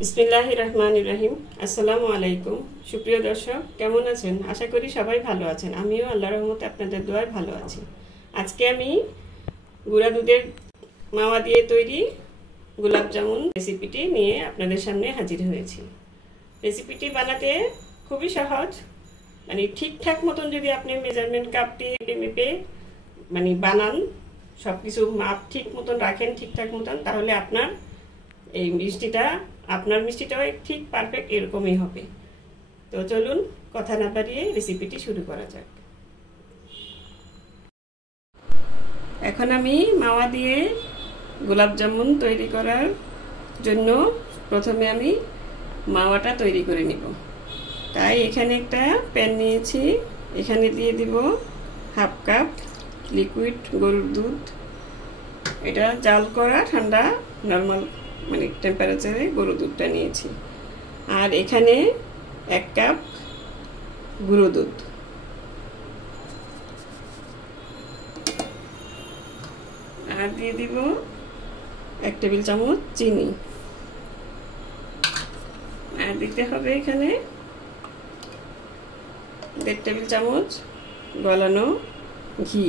বিসমিল্লাহির রহমানির রহিম। আসসালামু আলাইকুম। সুপ্রিয় দর্শক, কেমন আছেন? আশা করি সবাই ভালো আছেন। আমিও আল্লাহর রহমতে আপনাদের দোয়ায় ভালো আছি। আজকে আমি গুঁড়া দুধের মাওয়া দিয়ে তৈরি গোলাপ জামুন রেসিপিটি নিয়ে আপনাদের সামনে হাজির হয়েছি। রেসিপিটি বানাতে খুবই সহজ, মানে ঠিকঠাক মতন যদি আপনি মেজারমেন্ট কাপটি মেপে মানে বানান, সব কিছু মাপ ঠিক মতন রাখেন ঠিকঠাক মতন, তাহলে আপনার মিষ্টিটাও ঠিক পারফেক্ট এরকমই হবে। তো চলুন কথা না বাড়িয়ে রেসিপিটি শুরু করা যাক। এখন আমি মাওয়া দিয়ে গোলাপ জামুন তৈরি করার জন্য প্রথমে আমি মাওয়াটা তৈরি করে নিব। তাই এখানে একটা প্যান নিয়েছি, এখানে দিয়ে দিব হাফ কাপ লিকুইড গরুর দুধ। এটা জাল করা ঠান্ডা নর্মাল মানে টেম্পারেচারে গরুর দুধটা নিয়েছি। আর এখানে 1 কাপ গুঁড়ো দুধ, আর দিয়ে দিব 1 টেবিল চামচ চিনি, আর দিতে হবে এখানে 1.5 টেবিল চামচ গলানো ঘি।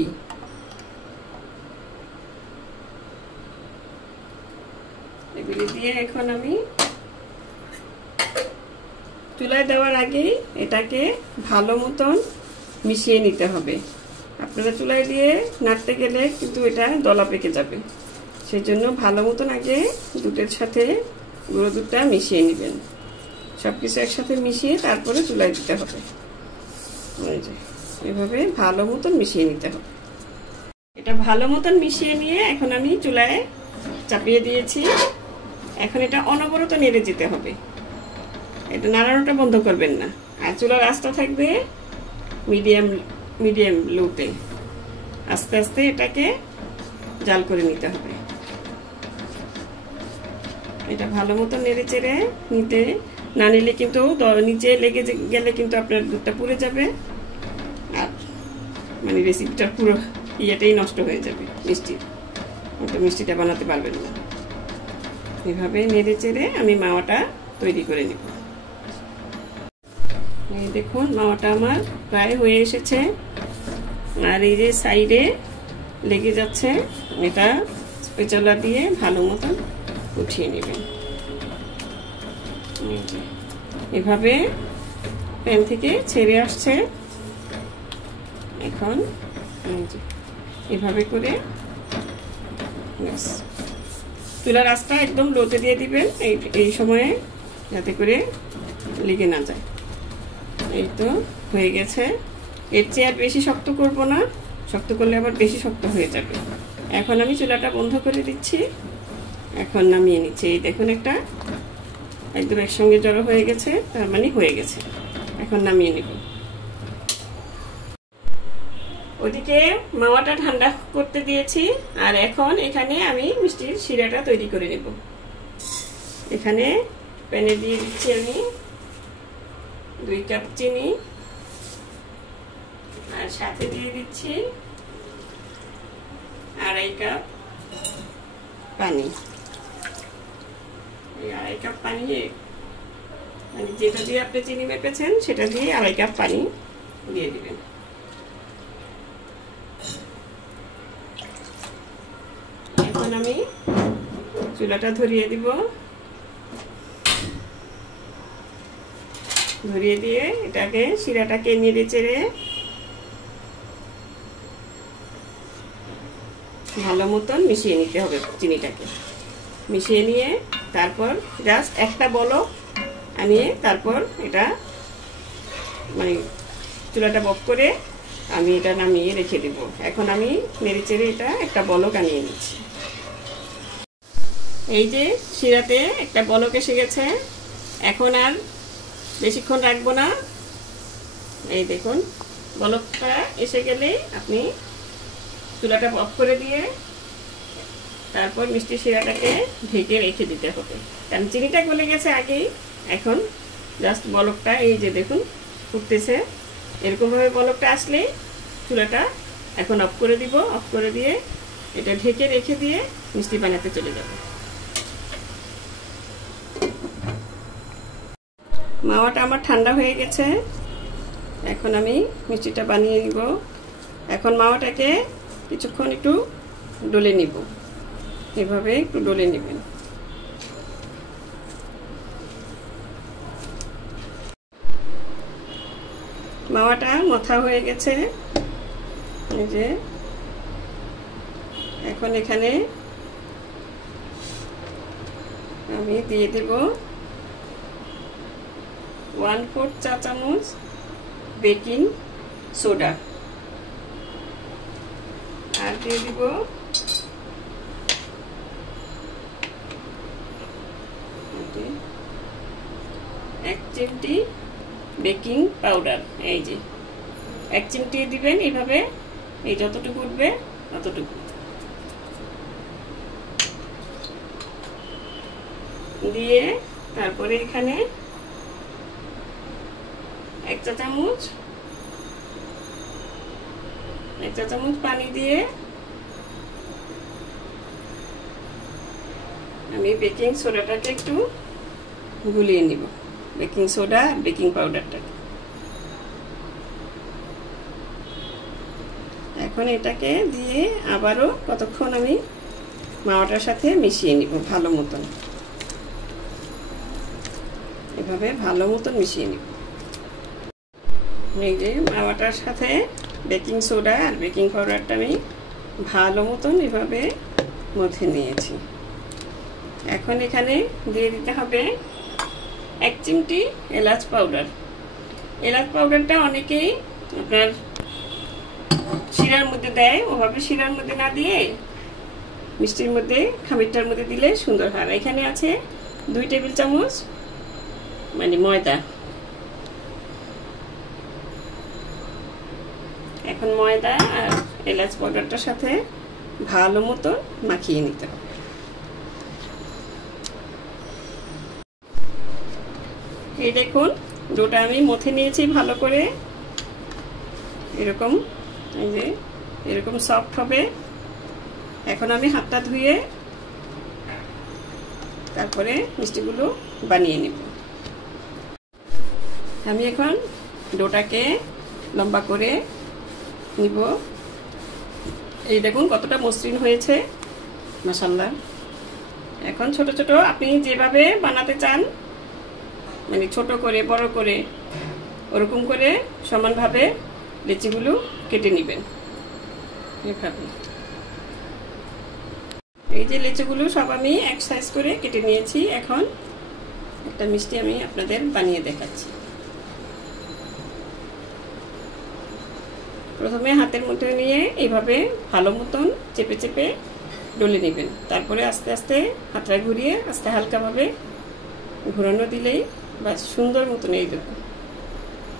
এগুলি দিয়ে এখন আমি চুলায় দেওয়ার আগে এটাকে ভালো মতন মিশিয়ে নিতে হবে। আপনারা চুলায় দিয়ে নাড়তে গেলে কিন্তু এটা দলা পেকে যাবে, সেই জন্য ভালো মতন আগে দুধের সাথে গুঁড়ো দুধটা মিশিয়ে নেবেন। সব কিছু একসাথে মিশিয়ে তারপরে চুলায় দিতে হবে। এভাবে ভালো মতন মিশিয়ে নিতে হবে। এটা ভালো মতন মিশিয়ে নিয়ে এখন আমি চুলায় চাপিয়ে দিয়েছি। এখন এটা অনবরত নেড়ে যেতে হবে, এটা নাড়ানোটা বন্ধ করবেন না। আর চুলার আঁচটা থাকবে মিডিয়াম লোতে। আস্তে আস্তে এটাকে জাল করে নিতে হবে। এটা ভালো মতো নেড়ে চেড়ে নিতে না নিলে কিন্তু নিচে লেগে গেলে কিন্তু আপনার দুধটা পুড়ে যাবে, আর মানে রেসিপিটা পুরো ইয়েটাই নষ্ট হয়ে যাবে, মিষ্টিটা বানাতে পারবেন না। এভাবে নেড়ে চেড়ে আমি মাওয়াটা তৈরি করে নিব। এই দেখুন মাওয়াটা আমার প্রায় হয়ে এসেছে, আর এই যে সাইডে লেগে যাচ্ছে, এটা স্প্যাচুলা দিয়ে ভালো মতন উঠিয়ে নেবেন। এভাবে প্যান থেকে ছেড়ে আসছে। এখন এভাবে করে চুলার আঁচটা একদম লোতে দিয়ে দিবেন এই সময়ে, যাতে করে লেগে না যায়। এই তো হয়ে গেছে। এর চেয়ে আর বেশি শক্ত করব না, শক্ত করলে আবার বেশি শক্ত হয়ে যাবে। এখন আমি চুলাটা বন্ধ করে দিচ্ছি, এখন নামিয়ে নিচ্ছি। এই দেখুন একটা একদম একসঙ্গে জড়ো হয়ে গেছে, তার মানে হয়ে গেছে। এখন নামিয়ে নেব। ওদিকে মাওয়াটা ঠান্ডা করতে দিয়েছি, আর এখন এখানে আমি মিষ্টির শিরাটা তৈরি করে নেব। এখানে প্যানে দিয়ে দিচ্ছি আমি 2 কাপ চিনি, আর সাথে দিয়ে দিচ্ছি 2.5 কাপ পানি। এই 2.5 কাপ পানি মানে যেটা দিয়ে আপনি চিনি মেপেছেন সেটা দিয়ে 2.5 কাপ পানি দিয়ে দিবেন। এখন আমি চুলাটা ধরিয়ে দিব। ধরিয়ে দিয়ে এটাকে শিরাটাকে নেড়ে চেড়ে ভালো মতন মিশিয়ে নিতে হবে। চিনিটাকে মিশিয়ে নিয়ে তারপর জাস্ট একটা বলক আনিয়ে তারপর এটা মানে চুলাটা বন্ধ করে আমি এটা নামিয়ে রেখে দিব। এখন আমি নেড়ে চেড়ে এটা একটা বলক আনিয়ে নিচ্ছি। এই যে শিরাতে একটা বলক এসে গেছে, এখন আর বেশিক্ষণ রাখবো না। এই দেখুন বলকটা এসে গেলেই আপনি চুলাটা অফ করে দিয়ে তারপর মিষ্টি শিরাটাকে ঢেকে রেখে দিতে হবে, কারণ চিনিটা গলে গেছে আগেই। এখন জাস্ট বলকটা এই যে দেখুন ফুটতেছে, এরকমভাবে বলকটা আসলেই চুলাটা এখন অফ করে দিব। অফ করে দিয়ে এটা ঢেকে রেখে দিয়ে মিষ্টি বানাতে চলে যাবে। মাওয়াটা আমার ঠান্ডা হয়ে গেছে, এখন আমি মিষ্টিটা বানিয়ে নিব। এখন মাওয়াটাকে কিছুক্ষণ একটু ডলে নিব, এভাবে একটু ডলে নেবেন। মাওয়াটা মথা হয়ে গেছে, এই যে। এখন এখানে আমি দিয়ে দেব 1/4 চা চামচ বেকিং সোডা, আর দিয়ে দিব 1 চিমটি বেকিং পাউডার। এই যে 1 চিমটি দিবেন, এইভাবে এই যতটুকু উঠবে ততটুকু দিয়ে, তারপরে এখানে 1 চা চামচ পানি দিয়ে আমি বেকিং সোডাটাকে একটু গুলিয়ে নিব, বেকিং সোডা বেকিং পাউডারটাকে। এখন এটাকে দিয়ে আবারও কতক্ষণ আমি মাওয়াটার সাথে মিশিয়ে নিব ভালো মতন, এভাবে ভালো মতন মিশিয়ে নিব। এই যে মাওয়াটার সাথে বেকিং সোডা আর বেকিং পাউডারটা আমি ভালো মতন এভাবে মথে নিয়েছি। এখন এখানে দিয়ে দিতে হবে 1 চিমটি এলাচ পাউডার। এলাচ পাউডারটা অনেকেই আপনার শিরার মধ্যে দেয়, ওভাবে শিরার মধ্যে না দিয়ে মিষ্টির মধ্যে খামিরটার মধ্যে দিলে সুন্দর হয়। এখানে আছে 2 টেবিল চামচ মানে ময়দা। এখন ময়দা আর এলাচ পাউডারটার সাথে ভালো মতো মাখিয়ে নিতে হবে। এই দেখুন ডোটা আমি মথে নিয়েছি ভালো করে, এরকম, এই যে এরকম সফট হবে। এখন আমি হাতটা ধুয়ে তারপরে মিষ্টিগুলো বানিয়ে নেব। আমি এখন ডোটাকে লম্বা করে নিব। এই দেখুন কতটা মসৃণ হয়েছে, মাশাআল্লাহ। এখন ছোট ছোট আপনি যেভাবে বানাতে চান, মানে ছোট করে বড় করে ওরকম করে সমানভাবে লিচিগুলো কেটে নেবেন এভাবে। এই যে লিচিগুলো সব আমি এক সাইজ করে কেটে নিয়েছি। এখন একটা মিষ্টি আমি আপনাদের বানিয়ে দেখাচ্ছি। প্রথমে হাতের মধ্যে নিয়ে এইভাবে ভালো মতন চেপে চেপে ডলে নেবেন, তারপরে আস্তে আস্তে হাতটা ঘুরিয়ে আস্তে হালকাভাবে ঘোরানো দিলেই বাস সুন্দর মতন। এই দেখুন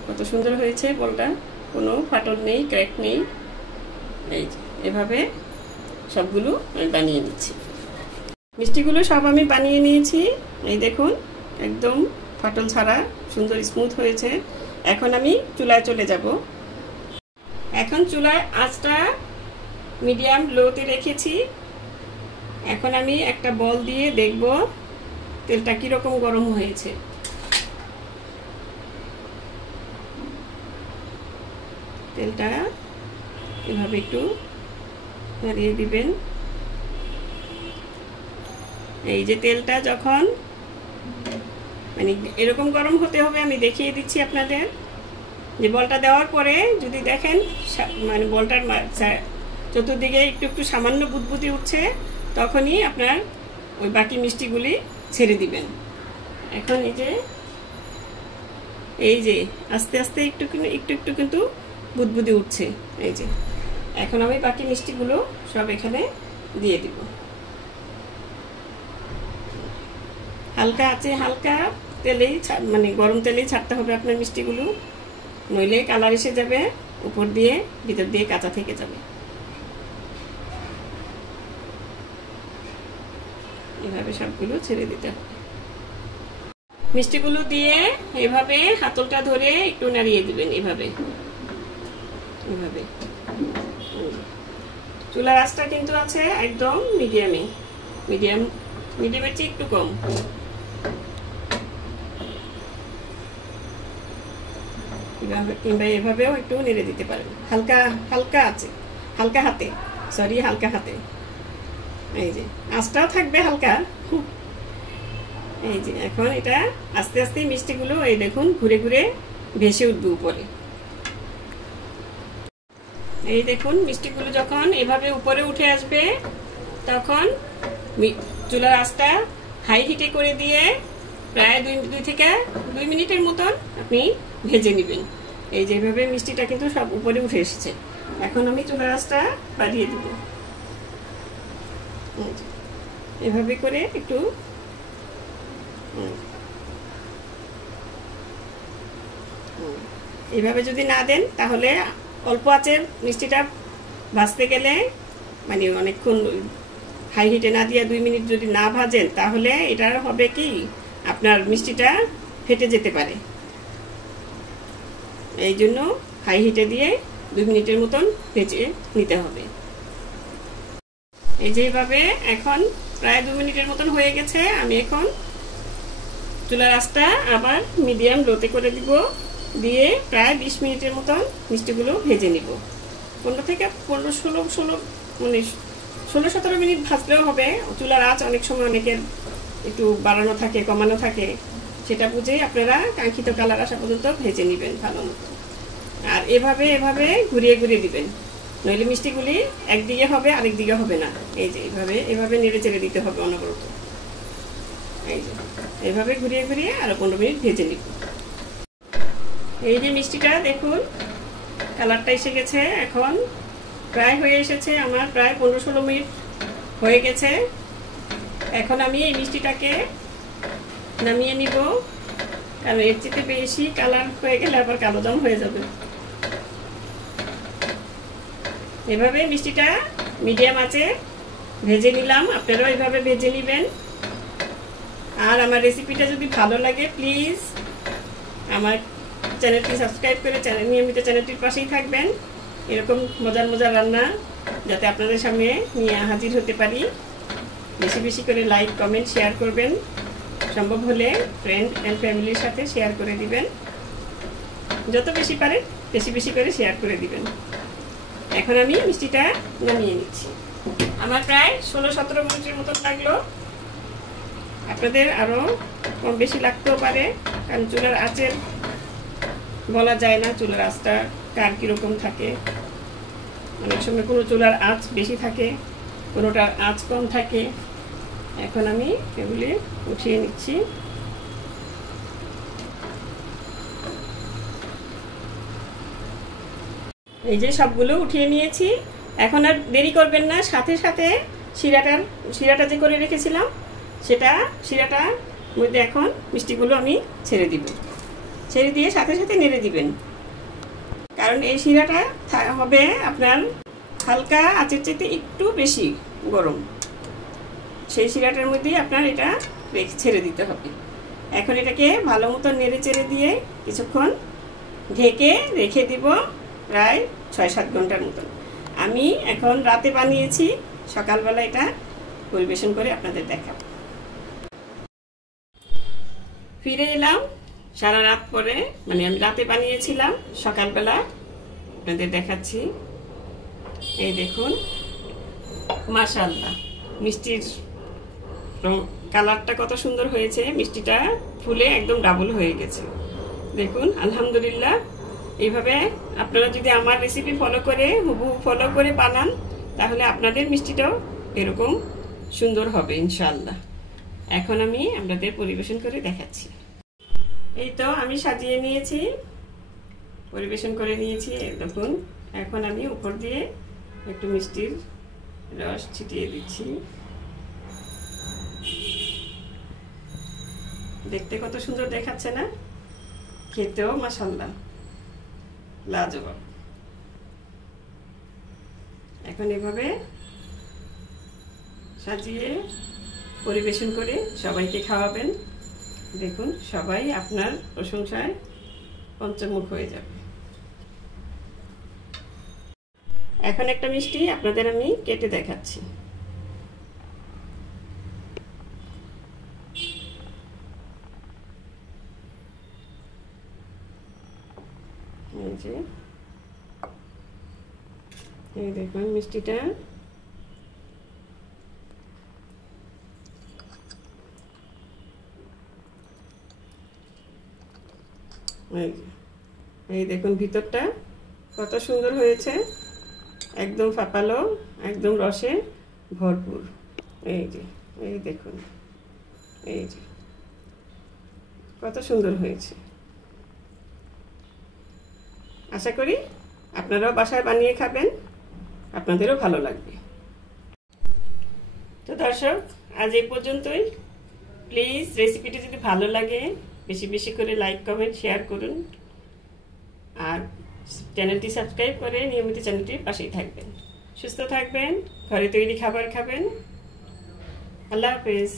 কত সুন্দর হয়েছে বলটা, কোনো ফাটল নেই, ক্র্যাক নেই। এই যে এভাবে সবগুলো আমি বানিয়ে নিচ্ছি। মিষ্টিগুলো সব আমি বানিয়ে নিয়েছি, এই দেখুন একদম ফাটল ছাড়া সুন্দর স্মুথ হয়েছে। এখন আমি চুলায় চলে যাব। এখন চুলার আঁচটা মিডিয়াম লোতে রেখেছি। এখন আমি একটা বল দিয়ে দেখব তেলটা কিরকম গরম হয়েছে। তেলটা এভাবে একটু নাড়িয়ে দিবেন। এই যে তেলটা যখন মানে এরকম গরম হতে হবে, আমি দেখিয়ে দিচ্ছি আপনাদের। যে বলটা দেওয়ার পরে যদি দেখেন মানে বলটার চতুর্দিকে একটু একটু সামান্য বুদবুদি উঠছে, তখনই আপনার ওই বাকি মিষ্টিগুলি ছেড়ে দিবেন। এখন এই যে আস্তে আস্তে একটু একটু কিন্তু বুদবুদি উঠছে। এই যে এখন আমি বাকি মিষ্টিগুলো সব এখানে দিয়ে দিব। হালকা আছে, হালকা তেলেই মানে গরম তেলেই ছাড়তে হবে আপনার মিষ্টিগুলো, নইলে কালার এসে যাবে, উপর দিয়ে ভিতর দিয়ে কাঁচা থেকে যাবে। এভাবে সবগুলো ছেড়ে দিতে হবে। মিষ্টিগুলো দিয়ে এভাবে হাতলটা ধরে একটু নাড়িয়ে দিবেন, এভাবে এভাবে। চুলার আঁচটা কিন্তু আছে একদম মিডিয়ামের চেয়ে একটু কম। কিংবা এভাবেও একটু নেড়ে দিতে পারেন, হালকা হালকা আছে, হালকা হাতে, সরি হালকা হাতে। এই যে আঁচটাও থাকবে হালকা। এই যে এখন এটা আস্তে আস্তে মিষ্টিগুলো এই দেখুন ঘুরে ঘুরে ভেসে উঠবে উপরে। এই দেখুন মিষ্টিগুলো যখন এভাবে উপরে উঠে আসবে তখন চুলার আঁচটা হাই হিটে করে দিয়ে প্রায় 2 থেকে 2 মিনিটের মতন আপনি ভেজে নেবেন। এই যে এভাবে মিষ্টিটা কিন্তু সব উপরে উঠে এসেছে। এখন আমি চুলার আঁচটা বাড়িয়ে দিব। এভাবে করে একটু এভাবে যদি না দেন তাহলে অল্প আঁচে মিষ্টিটা ভাজতে গেলে মানে অনেকক্ষণ হাই হিটে না দিয়ে 2 মিনিট যদি না ভাজেন তাহলে এটার হবে কি আপনার মিষ্টিটা ফেটে যেতে পারে। এই জন্য হাই হিটে দিয়ে 2 মিনিটের মতন ভেজে নিতে হবে। এই যেভাবে এখন প্রায় 2 মিনিটের মতন হয়ে গেছে। আমি এখন চুলার আঁচটা আবার মিডিয়াম লোতে করে দিব, দিয়ে প্রায় 20 মিনিটের মতন মিষ্টিগুলো ভেজে নিব। 15 থেকে 16-17 মিনিট ভাজলেও হবে। চুলার আঁচ অনেক সময় অনেকের একটু বাড়ানো থাকে, কমানো থাকে, সেটা বুঝে আপনারা কাঙ্ক্ষিত কালার আসা পর্যন্ত ভেজে নেবেন ভালো মতো। আর এভাবে এভাবে ঘুরিয়ে ঘুরিয়ে দিবেন, নইলে মিষ্টিগুলি একদিকে হবে আরেক দিকে হবে না। এই যে এভাবে এভাবে নেড়ে চেড়ে দিতে হবে অনবরত। এই যে এভাবে ঘুরিয়ে ঘুরিয়ে আরো 15 মিনিট ভেজে নিব। এই যে মিষ্টিটা দেখুন কালারটা এসে গেছে, এখন প্রায় হয়ে এসেছে আমার, প্রায় 15-16 মিনিট হয়ে গেছে। এখন আমি এই মিষ্টিটাকে নামিয়ে নিব, কারণ এর চেয়ে বেশি কালার হয়ে গেলে আবার কালো জাম হয়ে যাবে। এভাবে মিষ্টিটা মিডিয়াম আঁচে ভেজে নিলাম, আপনারাও এভাবে ভেজে নেবেন। আর আমার রেসিপিটা যদি ভালো লাগে প্লিজ আমার চ্যানেলটি সাবস্ক্রাইব করে নিয়মিত চ্যানেলটির পাশেই থাকবেন। এরকম মজার মজার রান্না যাতে আপনাদের সামনে নিয়ে হাজির হতে পারি। বেশি বেশি করে লাইক, কমেন্ট, শেয়ার করবেন। সম্ভব হলে ফ্রেন্ড অ্যান্ড ফ্যামিলির সাথে শেয়ার করে দিবেন। যত বেশি পারেন বেশি বেশি করে শেয়ার করে দিবেন। এখন আমি মিষ্টিটা নামিয়ে নিচ্ছি। আমার প্রায় 16-17 মিনিটের মতো লাগলো, আপনাদের আরও কম বেশি লাগতেও পারে, কারণ চুলার আঁচের বলা যায় না চুলার আঁচটা কার কীরকম থাকে। অনেক সময় কোনো চুলার আঁচ বেশি থাকে, কোনোটার আঁচ কম থাকে। এখন আমি এগুলি উঠিয়ে নিচ্ছি। এই যে সবগুলো উঠিয়ে নিয়েছি। এখন আর দেরি করবেন না, সাথে সাথে শিরাটা যে করে রেখেছিলাম শিরাটার মধ্যে এখন মিষ্টিগুলো আমি ছেড়ে দিব। ছেড়ে দিয়ে সাথে সাথে নেড়ে দিবেন, কারণ এই শিরাটা হবে আপনার হালকা আঁচের চাইতে একটু বেশি গরম। সেই শিরাটার মধ্যেই আপনার এটা ছেড়ে দিতে হবে। এখন এটাকে ভালো মতো নেড়ে চেড়ে দিয়ে কিছুক্ষণ ঢেকে রেখে দিব, প্রায় 6-7 ঘন্টার মতন। আমি এখন রাতে বানিয়েছি, সকালবেলা এটা পরিবেশন করে আপনাদের দেখাবো। ফিরে এলাম সারা রাত পরে, মানে আমি রাতে বানিয়েছিলাম, সকালবেলা আপনাদের দেখাচ্ছি। এই দেখুন মাশাআল্লাহ মিষ্টির কালারটা কত সুন্দর হয়েছে, মিষ্টিটা ফুলে একদম ডাবল হয়ে গেছে। দেখুন আলহামদুলিল্লাহ। এইভাবে আপনারা যদি আমার রেসিপি হুবহু ফলো করে বানান তাহলে আপনাদের মিষ্টিটাও এরকম সুন্দর হবে ইনশাআল্লাহ। এখন আমি আপনাদের পরিবেশন করে দেখাচ্ছি। এই তো আমি সাজিয়ে নিয়েছি, পরিবেশন করে নিয়েছি। দেখুন এখন আমি উপর দিয়ে একটু মিষ্টির রস ছিটিয়ে দিচ্ছি। দেখতে কত সুন্দর দেখাচ্ছে না? খেতেও মাশাআল্লাহ লাজবাব। এখন এভাবে সাজিয়ে পরিবেশন করে সবাইকে খাওয়াবেন। দেখুন সবাই আপনার প্রশংসায় পঞ্চমুখ হয়ে যাবে। এখন একটা মিষ্টি আপনাদের আমি কেটে দেখাচ্ছি। এই দেখুন মিষ্টিটা এই দেখুন ভিতরটা কত সুন্দর হয়েছে, একদম ফাঁপালো, একদম রসে ভরপুর। এই যে এই দেখুন, এই যে কত সুন্দর হয়েছে। আশা করি আপনারাও বাসায় বানিয়ে খাবেন, আপনাদেরও ভালো লাগবে। তো দর্শক, আজ এই পর্যন্তই। প্লিজ রেসিপিটি যদি ভালো লাগে বেশি বেশি করে লাইক, কমেন্ট, শেয়ার করুন, আর চ্যানেলটি সাবস্ক্রাইব করে নিয়মিত চ্যানেলটির পাশেই থাকবেন। সুস্থ থাকবেন, ঘরে তৈরি খাবার খাবেন। আল্লাহ হাফেজ।